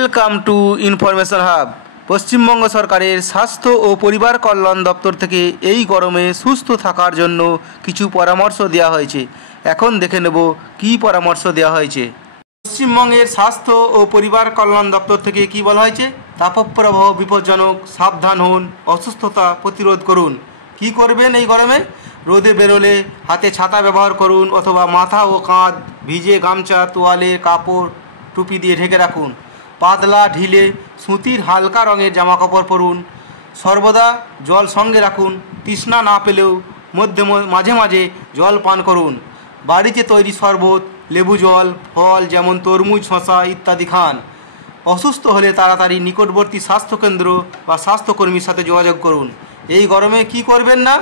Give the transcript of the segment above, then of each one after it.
Welcome to information hub. Paschimbanga সরকারের স্বাস্থ্য ও পরিবার কল্যাণ দপ্তর থেকে এই গরমে সুস্থ থাকার জন্য কিছু পরামর্শ দেওয়া হয়েছে। এখন দেখে নেব কী পরামর্শ দেওয়া হয়েছে। পশ্চিমবঙ্গের স্বাস্থ্য ও পরিবার কল্যাণ দপ্তর থেকে কি বলা হয়েছে? তাপপ্রবাহ বিপজ্জনক, সাবধান হন, অসুস্থতা প্রতিরোধ করুন। কি করবেন এই গরমে? রোদে বেরোলে হাতে ছাতা ব্যবহার করুন অথবা মাথা ও কাঁধ ভিজে গামছা, তোয়ালে, কাপড়, টুপি দিয়ে ঢেকে রাখুন। পাতলা ঢিলে সুতির হালকা রঙের জামাকাপড় পরুন। সর্বদা জল সঙ্গে রাখুন। তৃষ্ণা না পেলেও মাঝে মাঝে জল পান করুন। বাড়িতে তৈরি শরবত, লেবু জল, ফল যেমন তরমুজ, শসা ইত্যাদি খান। অসুস্থ হলে তাড়াতাড়ি নিকটবর্তী স্বাস্থ্যকেন্দ্র বা স্বাস্থ্যকর্মীর সাথে যোগাযোগ করুন। এই গরমে কি করবেন না?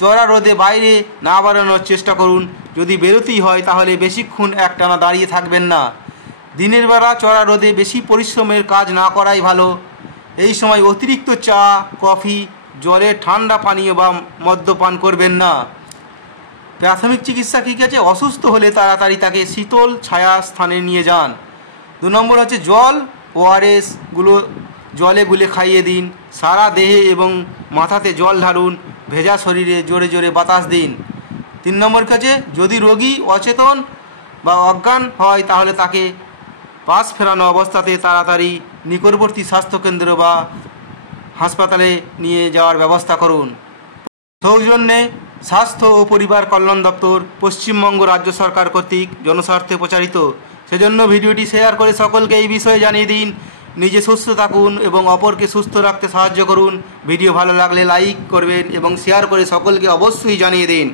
চড়া রোদে বাইরে না বেরোনোর চেষ্টা করুন। যদি বেরোতেই হয় তাহলে বেশিক্ষণ একটানা দাঁড়িয়ে থাকবেন না। দিনের বেলা চড়া রোদে বেশি পরিশ্রমের কাজ না করাই ভালো। এই সময় অতিরিক্ত চা, কফি, জলের ঠান্ডা পানীয় বা মদ্যপান করবেন না। প্রাথমিক চিকিৎসা কী আছে? অসুস্থ হলে তাড়াতাড়ি তাকে শীতল ছায়া স্থানে নিয়ে যান। 2 নম্বর হচ্ছে জল, ORSগুলো জলে গুলে খাইয়ে দিন। সারা দেহে এবং মাথাতে জল ঢালুন। ভেজা শরীরে জোরে জোরে বাতাস দিন। 3 নম্বর কাছে, যদি রোগী অচেতন বা অজ্ঞান হয় তাহলে তাকে পাশ ফেরানো অবস্থাতে তাড়াতাড়ি নিকটবর্তী স্বাস্থ্যকেন্দ্র বা হাসপাতালে নিয়ে যাওয়ার ব্যবস্থা করুন। সৌজন্যে স্বাস্থ্য ও পরিবার কল্যাণ দপ্তর, পশ্চিমবঙ্গ রাজ্য সরকার কর্তৃক জনস্বার্থে প্রচারিত। সেজন্য ভিডিওটি শেয়ার করে সকলকে এই বিষয়ে জানিয়ে দিন। নিজে সুস্থ থাকুন এবং অপরকে সুস্থ রাখতে সাহায্য করুন। ভিডিও ভালো লাগলে লাইক করবেন এবং শেয়ার করে সকলকে অবশ্যই জানিয়ে দিন।